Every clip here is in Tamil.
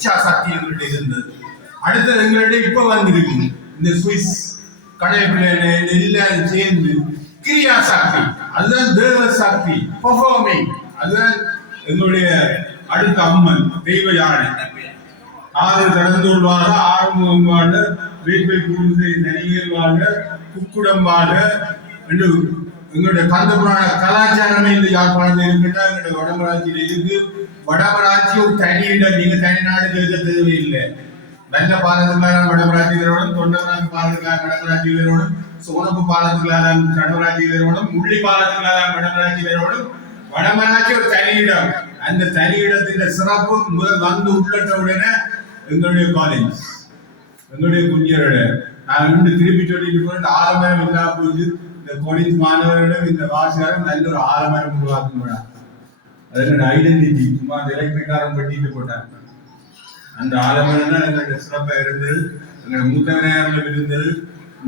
இச்சா சக்தி எங்கள்கிட்ட இருந்தது. அடுத்தது எங்கள்கிட்ட இப்ப வந்திருக்கு இந்த சுவிஸ் கடைப்பிள்ளை எல்லாம் சேர்ந்து கிரியா சக்தி, அதுதான் தேவ சக்தி, பெர்ஃபார்மிங், அதுதான் எங்களுடைய அடுத்த அம்மன் தெய்வ யானை. ஆறு கடந்து கொள்வாக, ஆறுமுகம் வாழ, வேட்பை கூர்ந்து நெறியல் வாழ, குக்குடம் வாழ என்று எங்களுடைய கந்த புராண கலாச்சாரமே இந்த யாழ்ப்பாணத்தில் இருக்கின்ற எங்களுடைய வடமராட்சியில் இருக்கு. வடமராட்சி ஒரு தனி இடம், நீங்க தனி நாடு கேட்க தேவையில்லை. நல்ல பாலத்துக்கான வடமராட்சிகளோடும், தொண்டராஜ் பாலத்துக்கான வடமராட்சிகளோடும், சோனப்பு பாலத்துக்கான வடமராட்சிகளோடும், முள்ளி பாலத்துக்கான வடமராட்சிகளோடும், வடமராட்சி ஒரு தனி இடம். அந்த தனி இடத்தின் சிறப்பு முதல் வந்து உள்ளட்ட உடனே எங்களுடைய காலேஜ், எங்களுடைய குஞ்சியரோட நான் இன்று திருப்பி சொல்லிட்டு போன ஆலமரம் இல்லா போச்சு. இந்த காலேஜ் மாணவர்களிடம் இந்த வாசியாரம் நல்ல ஒரு ஆலமரம் உருவாக்கும் போனா அதோட ஐடென்டிட்டி சும்மா அந்த எலக்ட்ரிக்காரன் பட்டிட்டு போட்டாங்க. அந்த ஆலமரம் தான் எங்களுடைய சிறப்பா இருந்தது, எங்களுடைய மூத்தவரையாரில் இருந்தது.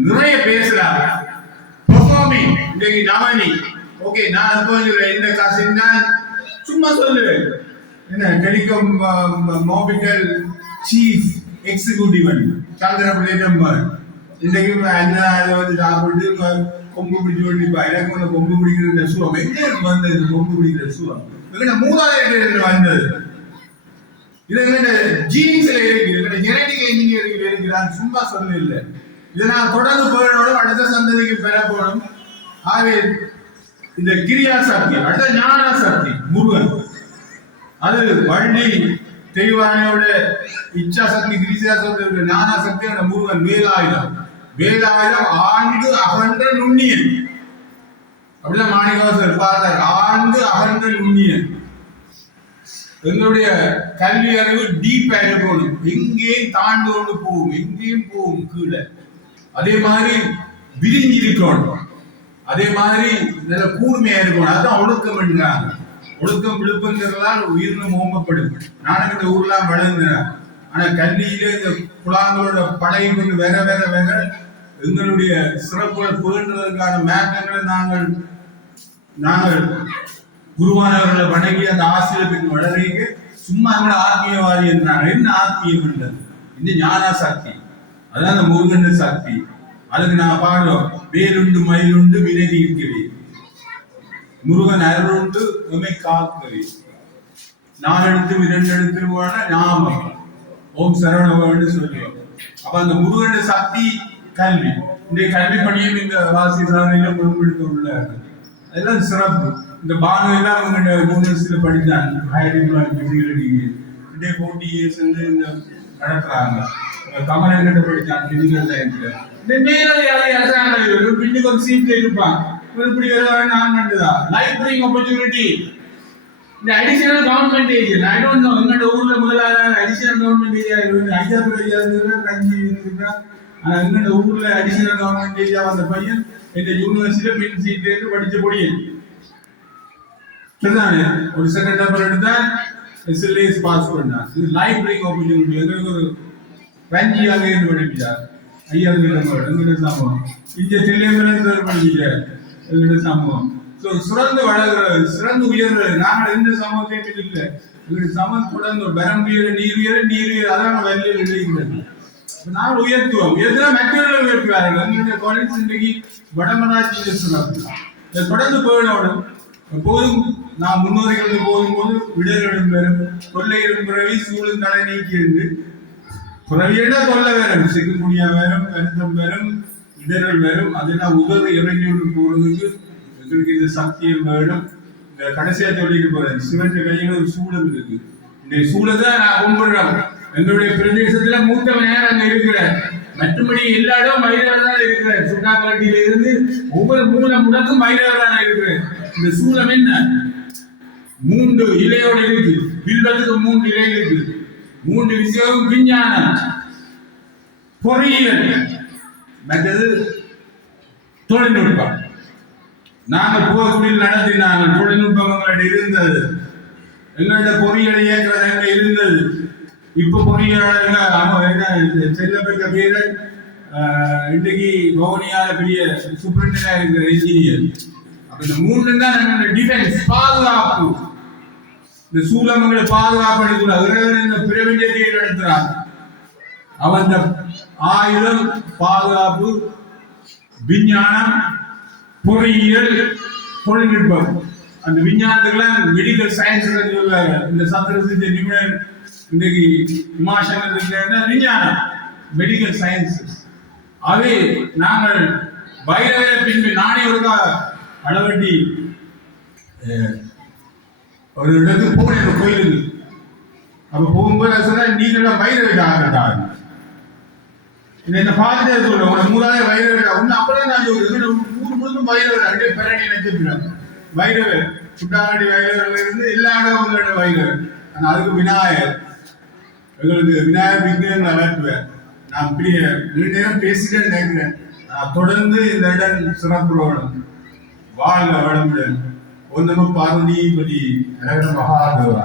நிறைய பேசலாம் பெர்ஃபார்மிங். இன்றைக்கு நவனி ஓகே, நான் எப்போ இந்த காசு நான் சும்மா சொல்லுவேன். என்ன telecom Mobitel chief executive சந்திரபிள்ளை number இன்றைக்கு என்ன வந்து சாப்பிட்டு கொம்பு பிடிச்சு கொண்டிருப்பா. எனக்கு வந்து கொம்பு பிடிக்கிற சுவம் எங்கே வந்தது? கொம்பு பிடிக்கிற சுவம் மூதாதையர் வந்தது. இது ஜீன்ஸ்ல இருக்கு, ஜெனடிக் இன்ஜினியரிங் இருக்கு. நான் சும்மா சொல்ல இல்லை, இதை நான் தொடர்ந்து போயிடணும், அடுத்த சந்ததிக்கு பெற போகணும். ஆகவே இந்த கிரியா சக்தி, அடுத்த ஞான சக்தி முருகன், அது வள்ளி தெய்வானையோட இச்சா சக்தி, கிரியா சக்தி, ஞான சக்தி அந்த முருகன். வேலாயுதம், வேலாயுதம் ஆண்டு அகன்ற நுண்ணியன். அப்படிதான் மாணிக்கவாசர் பார்த்தார், ஆண்டு அகன்ற நுண்ணியன். எங்களுடைய கல்வி அறிவு டீப்பா இருக்கணும், எங்கேயும் தாண்டு கொண்டு போகும், எங்கேயும் போகும் கீழே. அதே மாதிரி விரிஞ்சி இருக்கணும், அதே மாதிரி நல்ல கூர்மையா இருக்கணும். அதுதான் ஒழுக்கம் என்றாங்க. ஒழுக்கம் விழுப்புங்கிறதால் உயிரினும் ஓம்பப்படும். நானும் இந்த ஊர்லாம் வளர்ந்தேன். ஆனா கல்வியில இந்த குழாங்களோட படையை கொண்டு வேற வேற வேற எங்களுடைய சிறப்புகள் புகழ்றதுக்கான மேட்டங்களை நாங்கள் குருவானவர்களை வணங்கி அந்த ஆசிரியத்துக்கு வளர்றீங்க. சும்மா அவங்கள ஆத்மீயவாதி என்றாங்க. என்ன ஆத்மீயம் என்றது? இந்த ஞான சக்தி, அதான் அந்த முருகன் சக்தி. அதுக்கு நான் பாடுறோம், வேலுண்டு மயிலுண்டு விலகி இருக்கிறேன், முருகன் அருளுண்டு உமை காக்கிறேன், 4 எழுத்து 2 எழுத்து போன நாமம் ஓம் சரவணபவன்னு சொல்லுவோம். அப்ப அந்த முருகன் சக்தி கல்வி, இந்த கல்வி பணியும் இந்த வாசி சாதனையில முன்படுத்த உள்ளார்கள். அதெல்லாம் சிறப்பு. இந்த பானு எல்லாம் அவங்க யூனிவர்சிட்டியில படித்தாங்க, ஹையர் டிப்ளமா பிசிக்கல் டிகிரி. இதே 40 இயர்ஸ் வந்து இந்த நடத்துறாங்க. கமலன் கிட்ட படிச்சாங்க பிசிக்கல் சயின்ஸ்ல. இந்த மேலே அரசாங்கம் பின்னுக்கு ஒரு சீட்ல இருப்பாங்க. இப்படி நான் கண்டுதான் லைஃப் ஆப்பர்ச்சுனிட்டி. இந்த additional government area, I don't know, எங்களோட ஊர்ல முதல்ல அடிஷனல் கவர்மெண்ட் ஏரியா இருந்து ஐயாபுரம் ஏரியா இருந்து கஞ்சி இருக்குன்னா, ஆனா எங்களோட ஊர்ல அடிஷனல் கவர்மெண்ட் ஏரியா வந்த பையன் இந்த யூனிவர்சிட்டியில பின் சீட் எடுத்து படிச்ச பொடியன் சரிதானே. ஒரு செகண்ட் நம்பர் எடுத்தா எஸ்எல்ஏஸ் பாஸ் பண்ணான். இது லைஃப் ஆப்பர்ச்சுனிட்டி. எங்களுக்கு ஒரு கஞ்சி அங்கே இருந்து படிப்பிச்சார். ஐயாவது நம்பர் எங்கிட்ட சமூகம் இங்க தெளிவுகள் படிக்கிறார் எங்கிட்ட சமூகம். சிறந்து வளர்கிறது, சிறந்து உயர்கிறது. நாங்கள் எந்த சமூகத்தையும் இல்லை. எங்களுடைய சமூகம் தொடர்ந்து பரம் உயர, நீர் உயர, நீர் உயர, அதான் வழியில் எழுதுகிறது. நாங்கள் உயர்த்துவோம், உயர்த்தினா மற்றவர்கள் உயர்த்துவார்கள். எங்களுடைய காலேஜ் இன்றைக்கு வடமராட்சி சொன்னாங்க. இதை தொடர்ந்து போயிடணும். எப்போதும் நாம் முன்னோர்கள் போகும்போது விடர்களும் பெறும், கொள்ளைகளும் பிறவி சூழும் தலை நீக்கி இருந்து பிறவியிட கொள்ள வேறும், சிக்குமுடியா வேறும், கருத்தம் வேறும், இடர்கள் வேறும். அதெல்லாம் உதவி இறங்கி போறதுக்கு எங்களுக்கு இந்த சக்தியும் வேணும். இந்த கடைசியா சொல்லிட்டு போறேன், சிவன் கையில ஒரு சூழல் இருக்கு. இந்த சூழலை நான் கும்பிடுறோம். எங்களுடைய பிரதேசத்துல மூத்தவன் நேரம் அங்க இருக்கிறார். மற்றபடி எல்லா இடம் மயிலவர் தான் இருக்கிறார். சுண்ணாக்கலட்டியில இருந்து ஒவ்வொரு மூல முடக்கும் மயிலவர் தான் இருக்கிறார். இந்த சூலம் என்ன? 3 இலையோடு இருக்கு. வில்வத்துக்கு 3 இலை இருக்கு. 3 விஷயம்: விஞ்ஞானம், பொறியியல், மற்றது தொழில்நுட்பம். நாங்கள் புகக்குடியில் நடத்தினாங்க. தொழில்நுட்பங்கள் இருந்தது. எங்களோட பொறியியல் இயக்குறது எங்க இருந்தது. இப்ப பொறியியல் செல்ல பெற்ற பேரன் இன்றைக்கு கவுனியால பெரிய சூப்பரிண்டா இருக்கிற இன்ஜினியர். அப்ப இந்த 3 தான் டிஃபென்ஸ், பாதுகாப்பு. இந்த சூலமங்களை பாதுகாப்பு கூட இறைவன் இந்த பிரபஞ்சத்தை நடத்துறான். அவன் ஆயுதம், பாதுகாப்பு, விஞ்ஞானம், பொறியியல், தொழில்நுட்பம், அந்த விஞ்ஞானத்துக்கெல்லாம் மெடிக்கல் சயின்ஸ் சொல்லுவாங்க. இந்த சத்திரசித்த நிபுணர் இன்றைக்கு விமாசனத்துக்கு விஞ்ஞானம், மெடிக்கல் சயின்சஸ். அவை நாங்கள் வைரவரை பின்பு நானே ஒருக்கா அளவட்டி ஒரு இடத்துக்கு போனேன் கோயிலுக்கு. அப்ப போகும்போது சொன்னா நீங்களும் வைரவிட ஆகட்டாங்க. என்ன பார்த்துட்டே சொல்றேன், உன மூணாவது வைரவிட ஒண்ணு. அப்பதான் நான் சொல்றேன் ஊர் முழுதும் வைரவர் அப்படியே பெரணி நினைச்சிருக்கிறேன். வைரவர் சுட்டாடி வைரவர்ல இருந்து எல்லா இடங்களோட வைரவர். ஆனா அதுக்கு விநாயகர், எங்களுக்கு விநாயகர் விக்னேன் வளர்த்துவேன். நான் இப்படி ரெண்டு நேரம் பேசிட்டே நினைக்கிறேன். நான் தொடர்ந்து இந்த இடம் சிறப்புறோடும் வாழ்க வளமுடன். ஒன்று பார்வதி படி மகாதேவா.